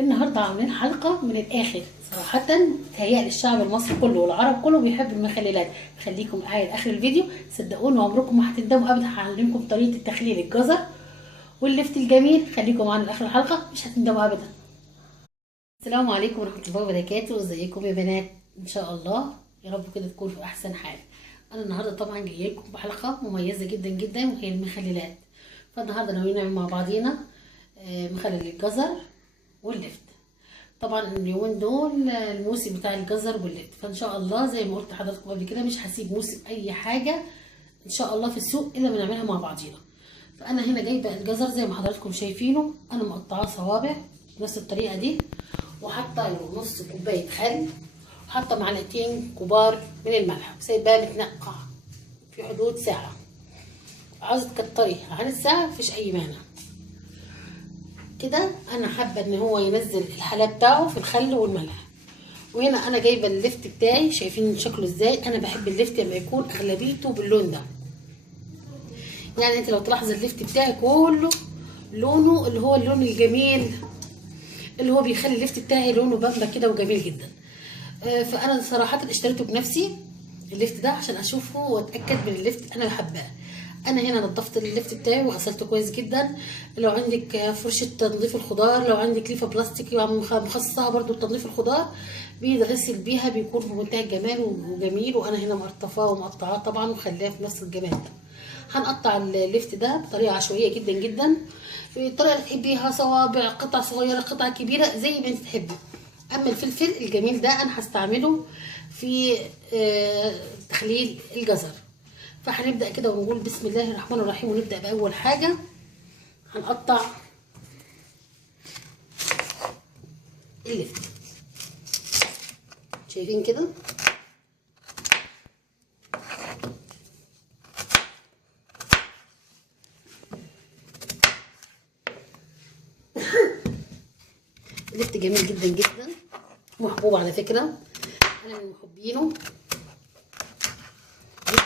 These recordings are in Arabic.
النهارده عاملين حلقه من الاخر. صراحه تهيأ الشعب المصري كله والعرب كله بيحب المخللات. خليكم معايا لاخر الفيديو، صدقوني عمركم ما هتندموا ابدا. هعلمكم طريقه تخليل الجزر واللفت الجميل. خليكم معانا لاخر الحلقه، مش هتندموا ابدا. السلام عليكم ورحمه الله وبركاته. ازيكم يا بنات؟ ان شاء الله يا رب كده تكونوا في احسن حال. انا النهارده طبعا جايه لكم بحلقه مميزه جدا جدا، وهي المخللات. فالنهارده ناويين نعمل مع بعضينا مخلل الجزر واللفت. طبعا اليومين دول الموسم بتاع الجزر واللفت، فان شاء الله زي ما قلت لحضراتكم قبل كده مش هسيب موسم اي حاجه ان شاء الله في السوق الا بنعملها مع بعضينا. فانا هنا جايبه الجزر زي ما حضراتكم شايفينه، انا مقطعاه صوابع بنفس الطريقه دي، وحاطه له نص كوبايه خل، وحاطه معلقتين كبار من الملح، وسايباه بتنقع في حدود ساعه. عاوزه تكتري عن الساعه مفيش اي مانع. كده انا حابه ان هو ينزل الحلاه بتاعه في الخل والملح. وهنا انا جايبه اللفت بتاعي، شايفين شكله ازاي؟ انا بحب اللفت لما يكون اغلبيته باللون ده. يعني انت لو تلاحظ اللفت بتاعي كله لونه اللي هو اللون الجميل، اللي هو بيخلي اللفت بتاعي لونه بامبا كده وجميل جدا. فانا صراحه اشتريته بنفسي اللفت ده عشان اشوفه واتاكد من اللفت انا بحباه. انا هنا نظفت اللفت بتاعي وغسلته كويس جدا. لو عندك فرشه تنظيف الخضار، لو عندك ليفه بلاستيك مخصصها برضو لتنظيف الخضار بيتغسل بيها، بيكون في منتهى الجمال وجميل. وانا هنا مقطفاه ومقطعاه طبعا وخلاه في نفس الجمال ده. هنقطع اللفت ده بطريقه عشوائيه جدا جدا، بالطريقه اللي تحبيها، صوابع، قطع صغيره، قطع كبيره، زي ما انت تحبي. اما الفلفل الجميل ده انا هستعمله في تخليل الجزر. فهنبدا كده ونقول بسم الله الرحمن الرحيم، ونبدا باول حاجه هنقطع اللفت. شايفين كده؟ اللفت جميل جدا جدا، محبوب على فكره، انا من محبينه.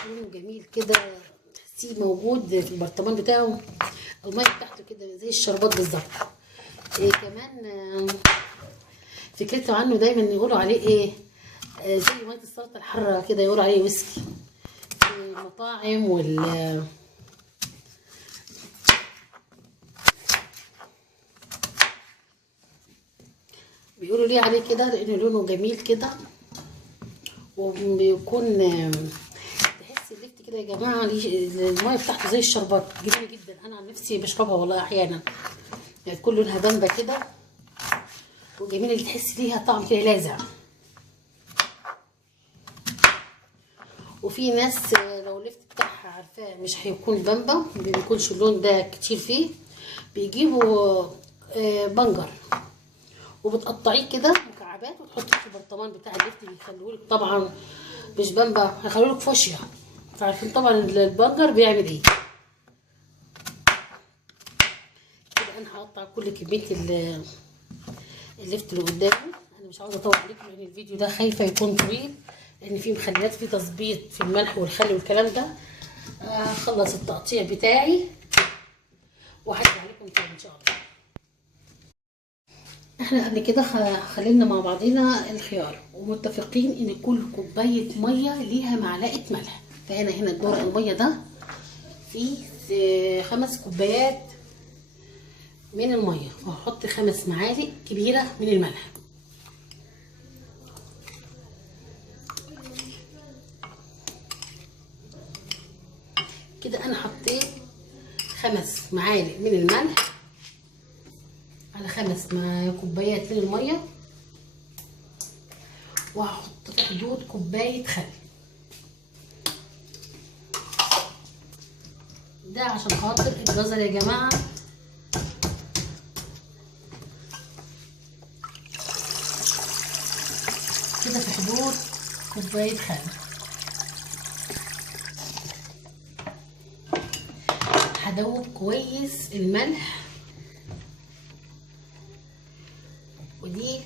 لونه جميل كده، تحسيه موجود في البرطمان بتاعه، الميه بتاعته كده زي الشربات بالظبط. كمان فكرته عنه دايما يقولوا عليه ايه، زي ميه السلطه الحاره كده، يقولوا عليه ويسكي في المطاعم بيقولوا ليه عليه كده لان لونه جميل كده، وبيكون تحس اللفت كده يا جماعه الميه بتاعته زي الشربات، جميل جدا. انا عن نفسي بشربها والله احيانا، يعني تكون لونها بامبا كده وجميله، اللي تحس ليها طعم كده لاذع. وفي ناس لو اللفت بتاعها عارفاه مش هيكون بامبا، ما بيكونش اللون ده كتير فيه، بيجيبوا بنجر وبتقطعيه كده مكعبات وتحطيه في البرطمان بتاع اللفت، بيخلوهولك طبعا مش بامبا، هيخلوهولك فوشيا. فعارفين طبعا البنجر بيعمل ايه. كده انا هقطع كل كميه اللفت اللي قدامي. انا مش عاوزه اطول عليكم لان الفيديو ده خايفه يكون طويل، لان فيه مخليات، فيه تظبيط في الملح والخل والكلام ده. اخلص التقطيع بتاعي وهرجع لكم تاني ان شاء الله. احنا قبل كده خلينا مع بعضنا الخيار، ومتفقين ان كل كوبايه ميه ليها معلقه ملح. فهنا الدور الميه ده فيه 5 كوبايات من الميه، وهحط 5 معالق كبيره من الملح. كده انا حطيت 5 معالق من الملح على 5 كوبايات من الميه، وهحط في حدود كوبايه خل. ده عشان خاطر الجزر يا جماعه كده في حدود كوبايه خل. هدوب كويس الملح، ودي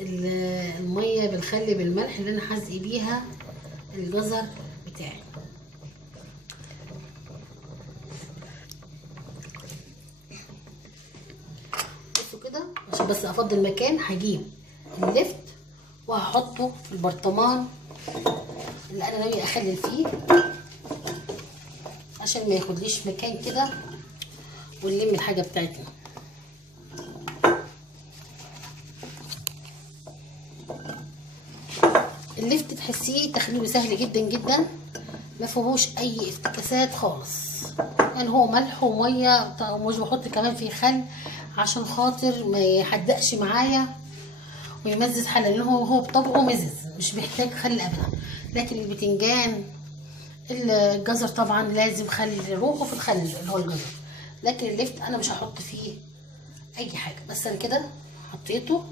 الميه بالخل بالملح اللي انا هسقي بيها الجزر بتاعي. بس افضل مكان، هجيب اللفت وهحطه في البرطمان اللي انا ناويه اخلل فيه عشان ما ياخدليش مكان كده، ونلم الحاجه بتاعتنا. اللفت تحسيه تخليله سهل جدا جدا، ما فيهوش اي افتكاسات خالص. يعني هو ملح وميه، ومش بحط كمان فيه خل عشان خاطر ما يحدقش معايا ويمزز حله، لان هو بطبعه مزز مش بيحتاج خل ابدا. لكن البتنجان الجزر طبعا لازم خل يروحوا في الخل اللي هو الجزر. لكن اللفت انا مش هحط فيه اي حاجه، بس انا كده حطيته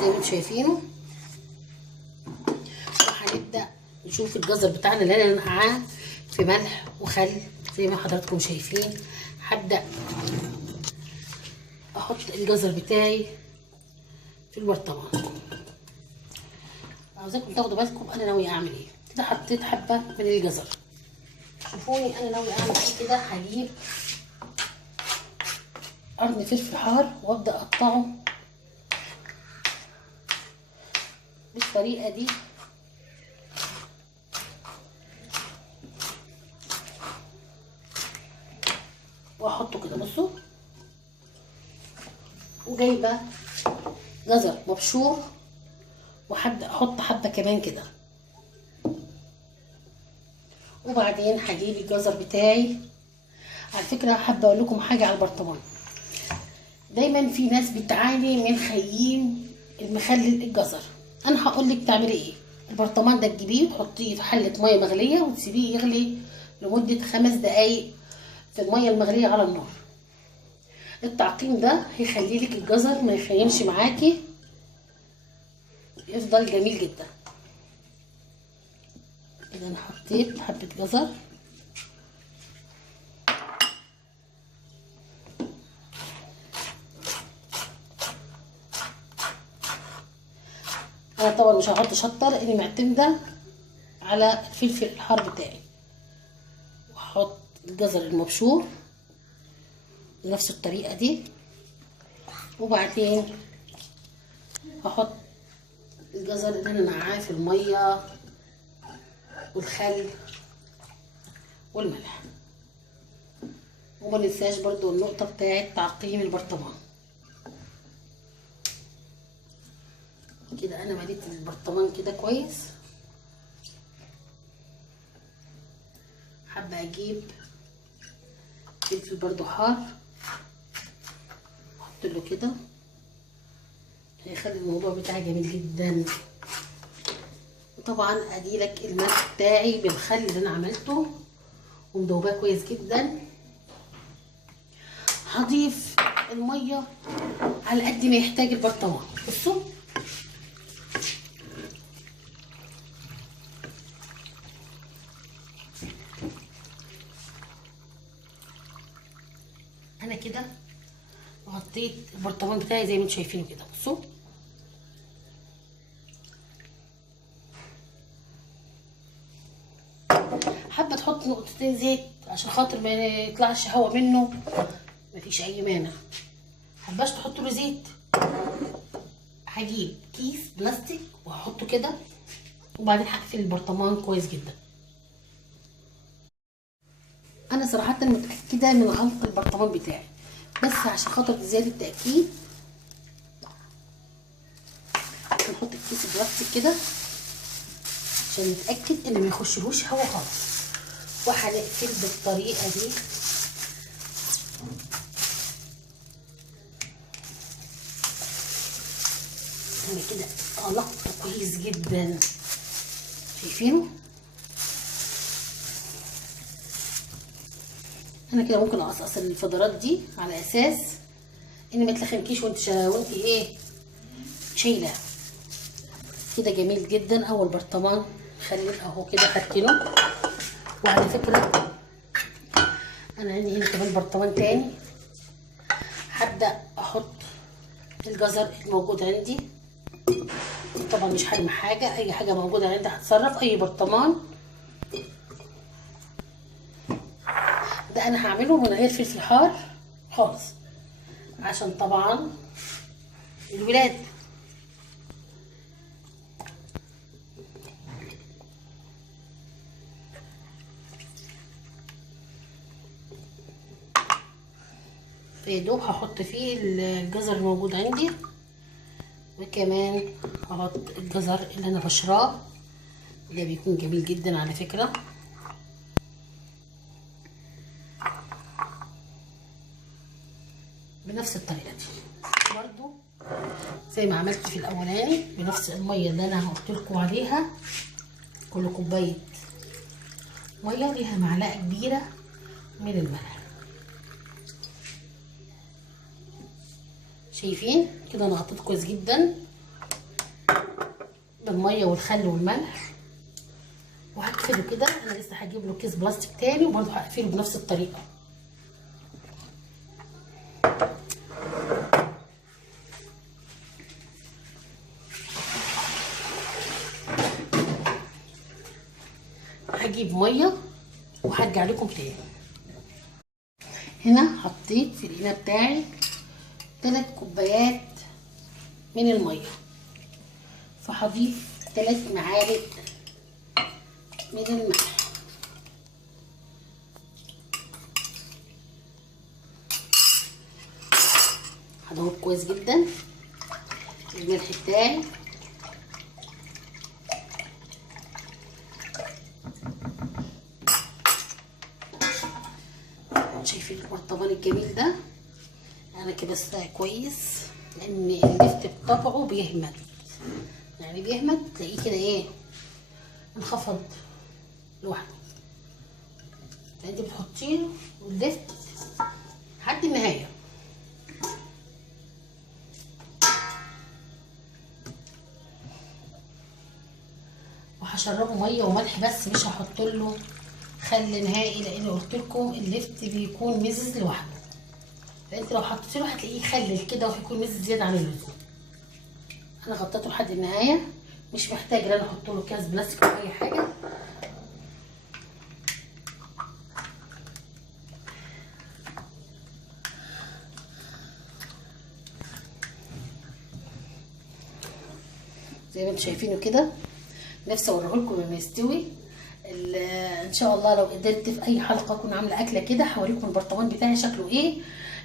زي ما انتم شايفينه. وهنبدا نشوف الجزر بتاعنا اللي انا نقعاه في ملح وخل زي ما حضراتكم شايفين. هبدا احط الجزر بتاعي في البرطمان. عاوزاكم تاخدوا بالكم انا ناويه اعمل ايه. كده حطيت حبه من الجزر، شوفوني انا ناويه اعمل ايه. كده هجيب قرن فلفل حار وابدا اقطعه بالطريقه دي. واحطه كده، بصوا. وجايبه جزر مبشور وهبدا احط حبه كمان كده. وبعدين هجيب الجزر بتاعي. على فكره حابه اقول لكم حاجه على البرطمان. دايما في ناس بتعاني من خيين المخلل الجزر. انا هقول لك تعملي ايه. البرطمان ده تجيبيه وتحطيه في حله ميه مغليه وتسيبيه يغلي لمده 5 دقايق في الميه المغليه على النار. التعقيم ده هيخلي لك الجزر ما يخينش معاكي، يفضل جميل جدا. كده انا حطيت حبه جزر. انا طبعا مش هحط شطه لاني معتمده على الفلفل الحار بتاعي. وهحط الجزر المبشور بنفس الطريقه دي. وبعدين هحط الجزر اللي انا نقعاه في الميه والخل والملح. وما ننساش برضو النقطه بتاعه تعقيم البرطمان. كده انا مليت البرطمان كده كويس. حابه اجيب فلفل برضو حار احط له كده، هيخلي الموضوع بتاعي جميل جدا. وطبعا اديلك الملح بتاعي بالخل اللي انا عملته ومدوباه كويس جدا. هضيف الميه على قد ما يحتاج البرطمان. بصوا انا كده غطيت البرطمان بتاعي زي ما انتم شايفينه كده. بصوا حابه تحط نقطتين زيت عشان خاطر ما يطلعش هوا منه، مفيش اي مانع. حباش تحط له زيت، هجيب كيس بلاستيك وهحطه كده وبعدين هقفل البرطمان كويس جدا. انا صراحه متاكده من غلق البرطمان بتاعي، بس عشان خاطر زياده التاكيد هنحط الكيس البلاستيك كده عشان نتاكد ان ما يخشلوش هوا خالص. وهنقفل بالطريقه دي. انا كده غلقته كويس جدا، شايفينه. انا كده ممكن اقصقص الفضلات دي على اساس ان ما تلخمكيش وانت ايه شايله. كده جميل جدا. اول برطمان خليه اهو كده هركنه. وعلى فكره انا عندي هنا كمان برطمان تاني هبدا احط الجزر الموجود عندي. طبعا مش هرمي حاجه، اي حاجه موجوده عندي هتصرف. اي برطمان ده انا هعمله من غير فلفل حار خالص عشان طبعا الولاد. في دوب هحط فيه الجزر الموجود عندي، وكمان هحط الجزر اللي انا بشراه، ده بيكون جميل جدا على فكرة. بنفس الطريقة دي برضو زي ما عملت في الاولاني، بنفس المية اللي انا قلت لكم عليها. كل كوباية مية ليها معلقة كبيرة من الملح. شايفين كده انا غطيت كويس جدا بالميه والخل والملح، وهقفله كده. انا لسه هجيب له كيس بلاستيك تاني وبرده هقفله بنفس الطريقه. هجيب ميه وهرجع لكم تاني. هنا حطيت في الاناء بتاعي 3 كوبايات من الميه، فهضيف 3 معالق من الملح. هضرب كويس جدا الملح بتاعي. شايفين البرطمان الجميل ده؟ انا كده ساقع كويس، لان اللفت بطبعه بيهمد، يعني بيهمد تلاقيه كده ايه انخفض لوحده. فانت بتحطيه واللفت لحد النهايه. وهشربه ميه وملح بس، مش هحط له خل نهائي، لان قلت لكم اللفت بيكون مزز لوحده، فانت لو حطيت له هتلاقيه يخلل كده وهيكون مزز زياده عن اللزوم. انا غطيته لحد النهايه، مش محتاج ان انا احط له كاس بلاستيك او اي حاجه. زي ما انتم شايفينه كده. نفسي اوريه لكم لما يستوي. ان شاء الله لو قدرت في اي حلقه اكون عامله اكله كده هوريكم البرطمان بتاعي شكله ايه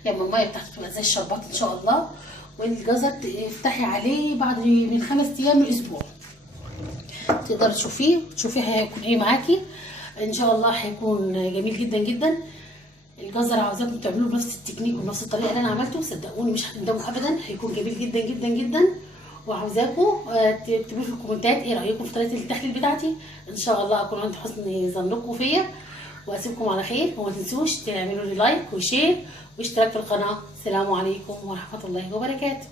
لما الميه بتاعته تبقى زي الشربات ان شاء الله. والجزر تفتحي عليه بعد من 5 ايام لاسبوع، تقدري تشوفيه هيكون ايه معاكي. ان شاء الله هيكون جميل جدا جدا. الجزر عاوزاكم تعملوه بنفس التكنيك وبنفس الطريقه اللي انا عملته، صدقوني مش هتندموا ابدا، هيكون جميل جدا جدا جدا. وعاوزاكم تكتبوا في الكومنتات ايه رايكم في طريقه التحليل بتاعتي. ان شاء الله اكون عند حسن ظنكم فيا، واسيبكم على خير. وما تنسوش تعملوا لي لايك وشير واشتراك في القناه. السلام عليكم ورحمه الله وبركاته.